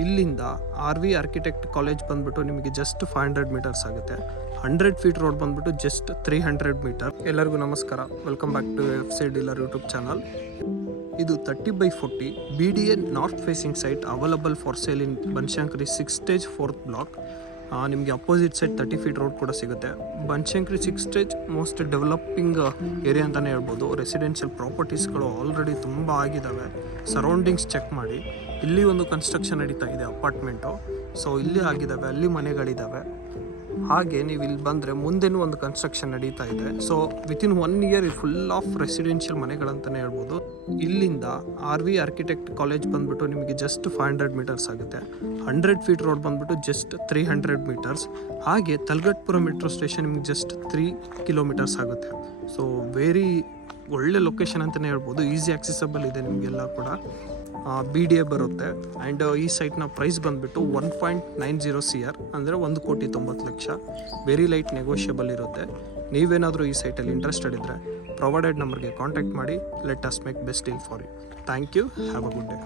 ಇಲ್ಲಿಂದ RV architect college ಬಂದ್ಬಿಟ್ಟು ನಿಮಗೆ ಜಸ್ಟ್ 500 ಮೀಟರ್ಸ್ ಆಗುತ್ತೆ. 100 ಫೀಟ್ ರೋಡ್ ಬಂದ್ಬಿಟ್ಟು ಜಸ್ಟ್ 300 ಮೀಟರ್. ಎಲ್ಲರಿಗೂ ನಮಸ್ಕಾರ, welcome back to FC dealer YouTube channel. ಇದು 30/40 BDA north facing site available for sale in Banashankari 6 stage 4th block. ನಿಮಗೆ ಅಪೋಸಿಟ್ ಸೈಡ್ 30 ಫೀಟ್ ರೋಡ್ ಕೂಡ ಸಿಗುತ್ತೆ. Banashankari 6 stage most developing area ಅಂತಲೇ ಹೇಳ್ಬೋದು. ರೆಸಿಡೆನ್ಷಿಯಲ್ ಪ್ರಾಪರ್ಟೀಸ್ಗಳು ಆಲ್ರೆಡಿ ತುಂಬ ಆಗಿದ್ದಾವೆ. ಸರೌಂಡಿಂಗ್ಸ್ ಚೆಕ್ ಮಾಡಿ, ಇಲ್ಲಿ ಒಂದು ಕನ್ಸ್ಟ್ರಕ್ಷನ್ ನಡೀತಾ ಇದೆ ಅಪಾರ್ಟ್ಮೆಂಟು. ಸೊ ಇಲ್ಲಿ ಆಗಿದ್ದಾವೆ, ಅಲ್ಲಿ ಮನೆಗಳಿದ್ದಾವೆ. ಹಾಗೆ ನೀವು ಇಲ್ಲಿ ಬಂದರೆ ಮುಂದೆನೂ ಒಂದು ಕನ್ಸ್ಟ್ರಕ್ಷನ್ ನಡೀತಾ ಇದೆ. So within 1 year full of residential ಮನೆಗಳಂತಲೇ ಹೇಳ್ಬೋದು. ಇಲ್ಲಿಂದ RV ಆರ್ಕಿಟೆಕ್ಟ್ ಕಾಲೇಜ್ ಬಂದ್ಬಿಟ್ಟು ನಿಮಗೆ ಜಸ್ಟ್ 500 ಮೀಟರ್ಸ್ ಆಗುತ್ತೆ. 100 ಫೀಟ್ ರೋಡ್ ಬಂದ್ಬಿಟ್ಟು ಜಸ್ಟ್ 300 ಮೀಟರ್ಸ್. ಹಾಗೆ ತಲಗಟ್ಪುರ ಮೆಟ್ರೋ ಸ್ಟೇಷನ್ ನಿಮಗೆ ಜಸ್ಟ್ 3 ಕಿಲೋಮೀಟರ್ಸ್ ಆಗುತ್ತೆ. ಸೊ ವೆರಿ ಒಳ್ಳೆ ಲೊಕೇಶನ್ ಅಂತಲೇ ಹೇಳ್ಬೋದು. ಈಸಿ ಆಕ್ಸೆಸಬಲ್ ಇದೆ ನಿಮಗೆಲ್ಲ ಕೂಡ. BDA ಬರುತ್ತೆ. ಆ್ಯಂಡ್ ಈ ಸೈಟ್ನ ಪ್ರೈಸ್ ಬಂದುಬಿಟ್ಟು 1.90 CR ಅಂದರೆ 1,90,00,000. ವೆರಿ ಲೈಟ್ ನೆಗೋಷಿಯಬಲ್ ಇರುತ್ತೆ. ನೀವೇನಾದರೂ ಈ ಸೈಟಲ್ಲಿ ಇಂಟ್ರೆಸ್ಟೆಡ್ ಇದ್ದರೆ ಪ್ರೊವೈಡೆಡ್ ನಂಬರ್ಗೆ ಕಾಂಟ್ಯಾಕ್ಟ್ ಮಾಡಿ. Let us make best deal for you. Thank you. Have a good day.